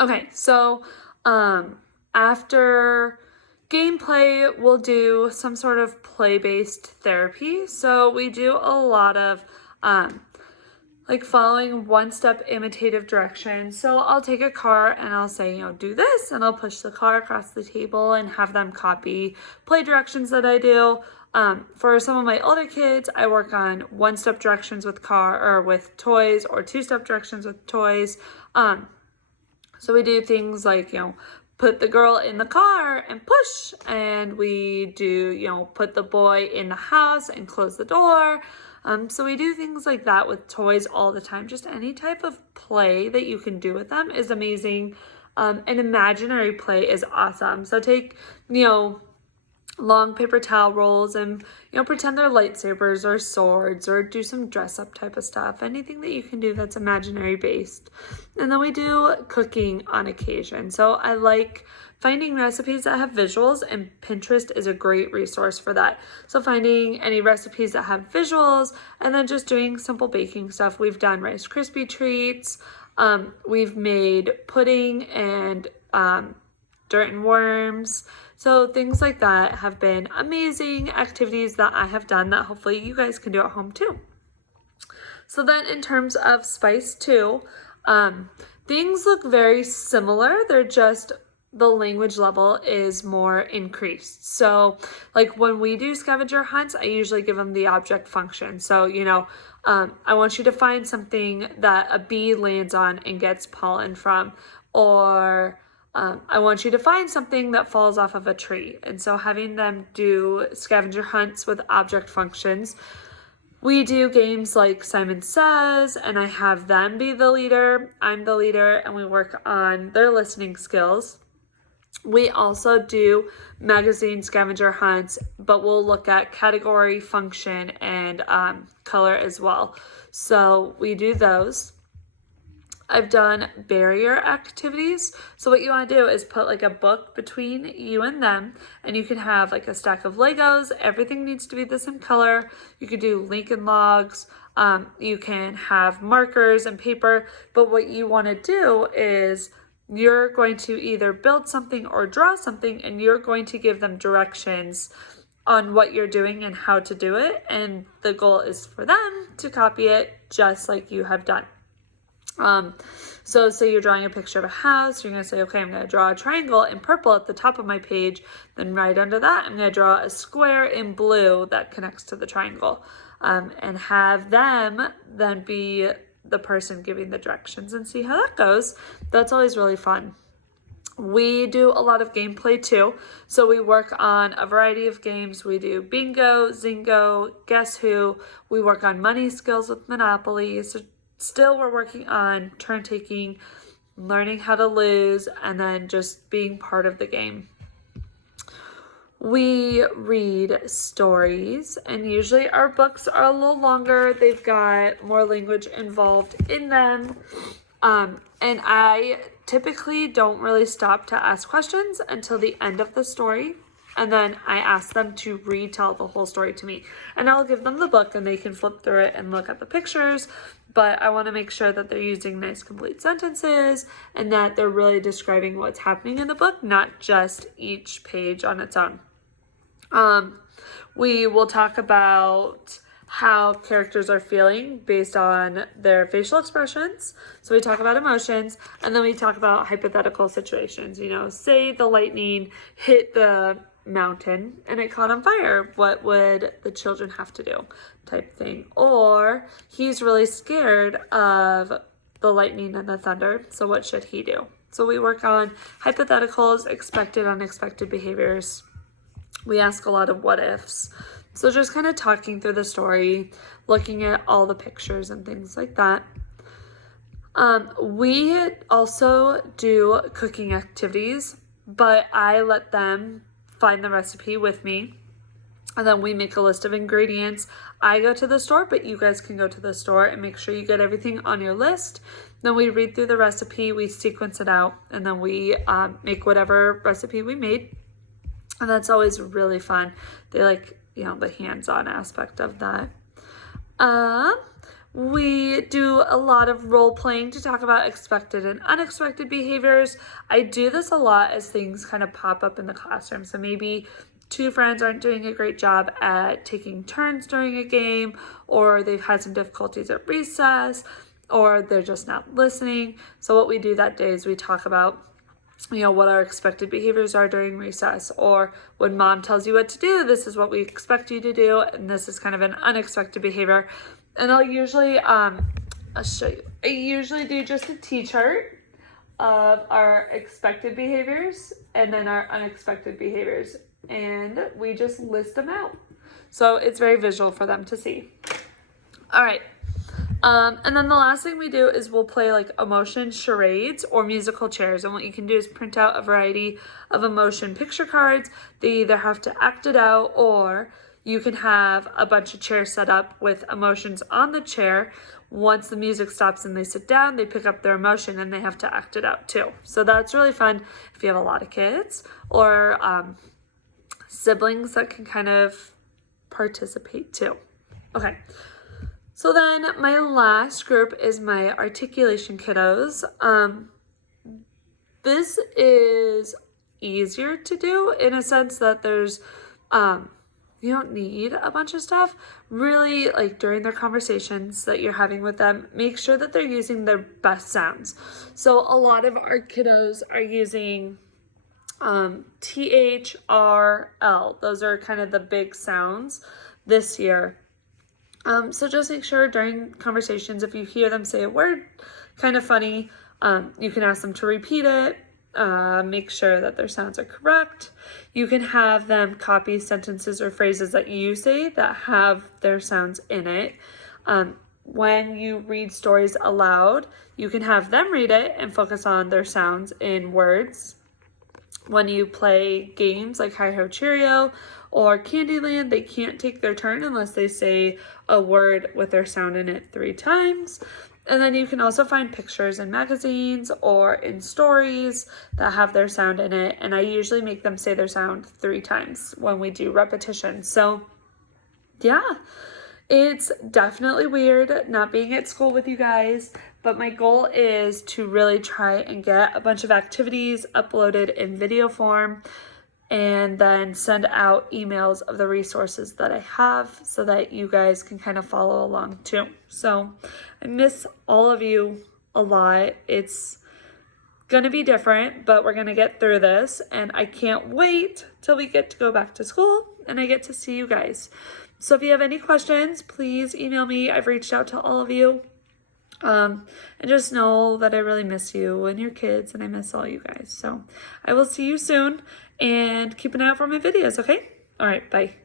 Okay, so after gameplay, we'll do some sort of play-based therapy. So we do a lot of like following one-step imitative directions. So I'll take a car and I'll say, do this, and I'll push the car across the table and have them copy play directions that I do. For some of my older kids, I work on one-step directions with toys, or two-step directions with toys. So we do things like, put the girl in the car and push, and we do, put the boy in the house and close the door. So we do things like that with toys all the time. Just any type of play that you can do with them is amazing. An imaginary play is awesome. So take, long paper towel rolls and pretend they're lightsabers or swords, or do some dress up type of stuff. Anything that you can do that's imaginary based. And then we do cooking on occasion. So I like finding recipes that have visuals, and Pinterest is a great resource for that. So finding any recipes that have visuals, and then just doing simple baking stuff. We've done Rice Krispie treats. We've made pudding and dirt and worms. So things like that have been amazing activities that I have done that hopefully you guys can do at home too. So then in terms of Spice 2, things look very similar. They're just the language level is more increased. So like when we do scavenger hunts, I usually give them the object function. So, I want you to find something that a bee lands on and gets pollen from, or I want you to find something that falls off of a tree. And so having them do scavenger hunts with object functions. We do games like Simon Says, and I have them be the leader, I'm the leader, and we work on their listening skills. We also do magazine scavenger hunts, but we'll look at category, function, and color as well. So we do those. I've done barrier activities. So what you want to do is put like a book between you and them, and you can have like a stack of Legos. Everything needs to be the same color. You could do Lincoln Logs. You can have markers and paper, but what you want to do is you're going to either build something or draw something, and you're going to give them directions on what you're doing and how to do it. And the goal is for them to copy it just like you have done. So say you're drawing a picture of a house, you're going to say, okay, I'm going to draw a triangle in purple at the top of my page. Then right under that, I'm going to draw a square in blue that connects to the triangle, and have them then be the person giving the directions and see how that goes. That's always really fun. We do a lot of gameplay too. So we work on a variety of games. We do bingo, Zingo, Guess Who. We work on money skills with Monopoly. So still we're working on turn taking, learning how to lose, and then just being part of the game. We read stories, and usually our books are a little longer. They've got more language involved in them. And I typically don't really stop to ask questions until the end of the story. And then I ask them to retell the whole story to me. And I'll give them the book and they can flip through it and look at the pictures. But I want to make sure that they're using nice complete sentences and that they're really describing what's happening in the book, not just each page on its own. We will talk about how characters are feeling based on their facial expressions. So we talk about emotions, and then we talk about hypothetical situations. Say the lightning hit the mountain and it caught on fire. What would the children have to do? Type thing. Or he's really scared of the lightning and the thunder. So what should he do? So we work on hypotheticals, expected, unexpected behaviors. We ask a lot of what ifs. So just kind of talking through the story, looking at all the pictures and things like that. We also do cooking activities, but I let them find the recipe with me. And then we make a list of ingredients. I go to the store, but you guys can go to the store and make sure you get everything on your list. Then we read through the recipe, we sequence it out, and then we make whatever recipe we made. And that's always really fun. They like, the hands-on aspect of that. We do a lot of role playing to talk about expected and unexpected behaviors. I do this a lot as things kind of pop up in the classroom. So maybe two friends aren't doing a great job at taking turns during a game, or they've had some difficulties at recess, or they're just not listening. So what we do that day is we talk about, what our expected behaviors are during recess, or when mom tells you what to do, this is what we expect you to do, and this is kind of an unexpected behavior. And I'll usually, I'll show you. I usually do just a T-chart of our expected behaviors and then our unexpected behaviors, and we just list them out. So it's very visual for them to see. All right. And then the last thing we do is we'll play like emotion charades or musical chairs. And what you can do is print out a variety of emotion picture cards. They either have to act it out, or you can have a bunch of chairs set up with emotions on the chair. Once the music stops and they sit down, they pick up their emotion and they have to act it out too. So that's really fun if you have a lot of kids or siblings that can kind of participate too. Okay. So then my last group is my articulation kiddos. This is easier to do in a sense that there's, you don't need a bunch of stuff. Really, like during their conversations that you're having with them, make sure that they're using their best sounds. So a lot of our kiddos are using TH, R, L. Those are kind of the big sounds this year. So just make sure during conversations, if you hear them say a word kind of funny, you can ask them to repeat it, make sure that their sounds are correct. You can have them copy sentences or phrases that you say that have their sounds in it. When you read stories aloud, you can have them read it and focus on their sounds in words. When you play games like Hi Ho Cheerio or Candyland, they can't take their turn unless they say a word with their sound in it 3 times. And then you can also find pictures in magazines or in stories that have their sound in it. And I usually make them say their sound 3 times when we do repetition. So yeah, it's definitely weird not being at school with you guys, but my goal is to really try and get a bunch of activities uploaded in video form and then send out emails of the resources that I have so that you guys can kind of follow along too. So I miss all of you a lot. It's going to be different, but we're going to get through this, and I can't wait till we get to go back to school and I get to see you guys. So if you have any questions, please email me. I've reached out to all of you. And just know that I really miss you and your kids, and I miss all you guys. So I will see you soon, and keep an eye out for my videos, okay? All right, bye.